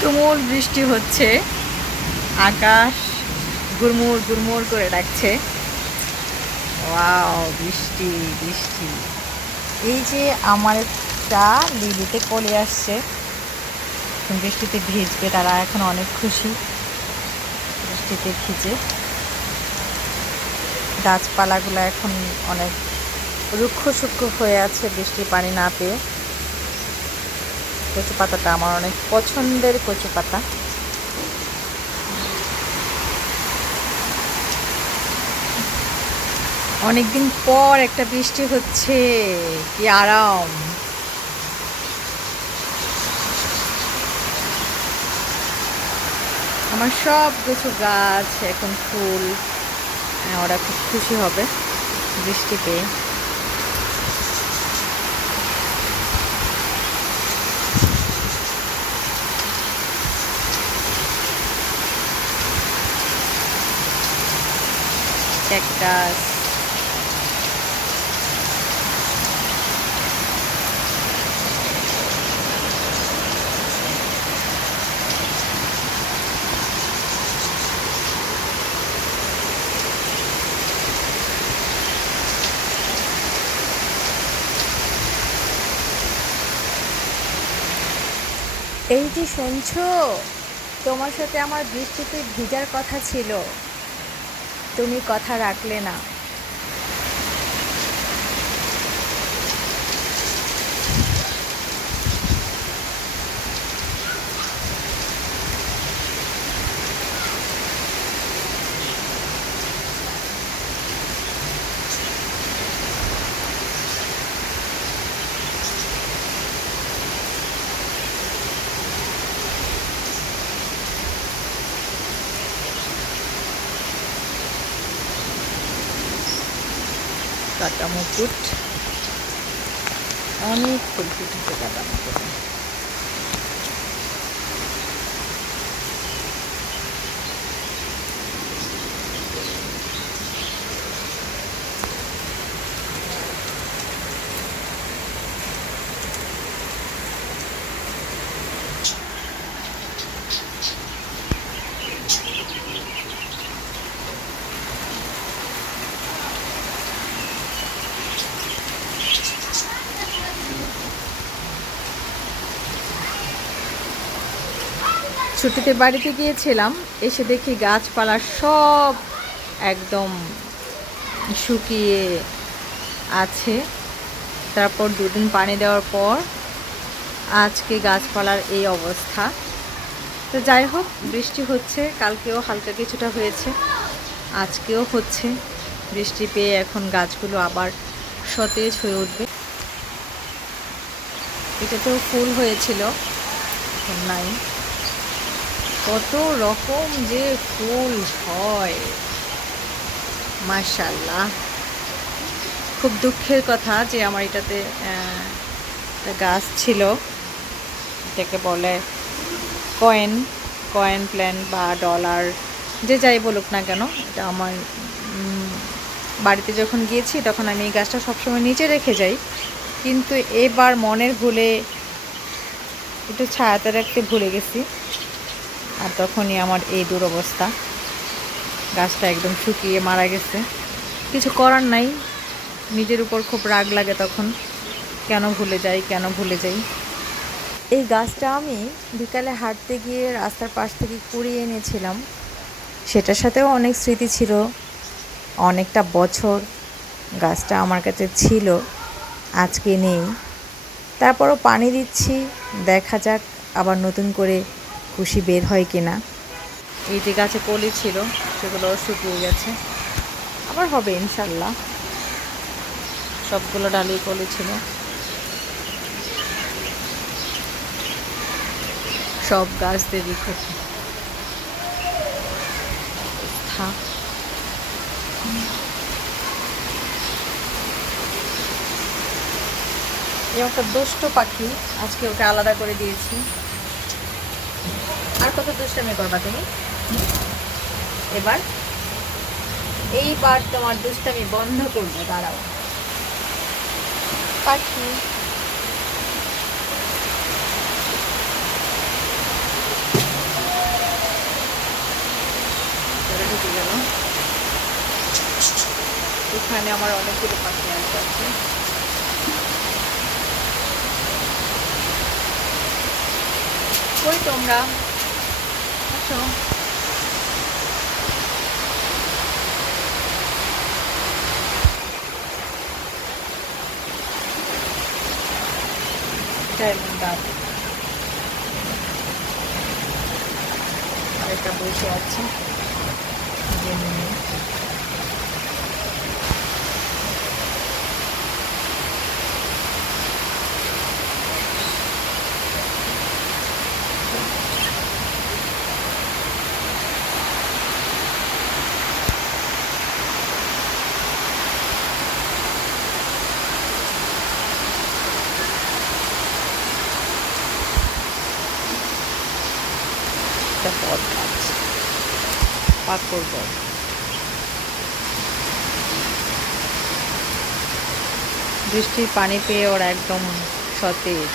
বৃষ্টি হচ্ছে। আকাশ গুরমুর গুরমুর করে ডাকছে। ওয়াও, বৃষ্টি বৃষ্টি। এই যে আমার চা লিলিতে কলে আসছে। বৃষ্টিতে ভিজবে, তারা এখন অনেক খুশি। বৃষ্টিতে ভিজে। গাছপালাগুলো এখন অনেক রুক্ষ সূক্ষ্ম হয়ে আছে বৃষ্টি পানি না পেয়ে। কচু পাতাটা আমার অনেক পছন্দের কচু পাতা অনেকদিন পর একটা বৃষ্টি হচ্ছে কি আরাম। আমার সব কিছু গাছ এখন ফুল হ্যাঁ, ওরা খুব খুশি হবে বৃষ্টি পেয়ে ক্যাকটাস এই যে শুনছো তোমার সাথে আমার বৃষ্টিতে ভিজার কথা ছিল। তুমি কথা রাখলে না। কাটা মুকুট অনেক ফুল ফুটেছে কাটা মুকুট ছুটিতে বাড়িতে গিয়েছিলাম, এসে দেখি গাছপালা সব একদম শুকিয়ে আছে। তারপর দুদিন পানি দেওয়ার পর আজকে গাছপালার এই অবস্থা। তো যাই হোক, বৃষ্টি হচ্ছে, কালকেও হালকা কিছুটা হয়েছে, আজকেও হচ্ছে। বৃষ্টি পেয়ে এখন গাছগুলো আবার সতেজ হয়ে উঠবে। এটা তো ফুল হয়েছিল নাই। কত রকম যে ফুল হয়। মাশাল্লাহ খুব দুঃখের কথা যে আমার এটাতে গাছ ছিল। এটাকে বলে কয়েন কয়েন প্ল্যান বা ডলার, যে যাই বলুক না কেন, এটা আমার বাড়িতে যখন গিয়েছি তখন আমি এই গাছটা সবসময় নিচে রেখে যাই। কিন্তু এবার মনের ভুলে, একটু ছায়াতে রাখতে ভুলে গেছি। আর তখনই আমার এই দুরবস্থা। গাছটা একদম শুকিয়ে মারা গেছে। কিছু করার নাই। নিজের উপর খুব রাগ লাগে তখন। কেন ভুলে যাই, কেন ভুলে যাই। এই গাছটা আমি বিকালে হাঁটতে গিয়ে রাস্তার পাশ থেকে কুড়িয়ে এনেছিলাম। সেটার সাথেও অনেক স্মৃতি ছিল। অনেকটা বছর গাছটা আমার কাছে ছিল। আজকে নেই। তারপরও পানি দিচ্ছি। দেখা যাক আবার নতুন করে কুশি বের হয় কিনা। এই যে গাছে কলি ছিল, সেগুলো শুকিয়ে গেছে। আবার হবে ইনশাল্লাহ সবগুলো ডালি কলি ছিল। সব গাছ দেবী খুব থাক। একটা দুষ্ট পাখি, আজকে ওকে আলাদা করে দিয়েছি। আর কত দুষ্টামি করবা তুমি? এবার এইবার তোমার দুষ্টামি বন্ধ করবে, দাঁড়াও। পাখি। ঢুকে এখানে আমার অনেকগুলো পাখি আছে ওই তোমরা? ডাব। আরেকটা বসে আছে। জেমিনি একটা পথ গাছ পাকড় বট বৃষ্টির পানি পেয়ে ওরা একদম সতেজ।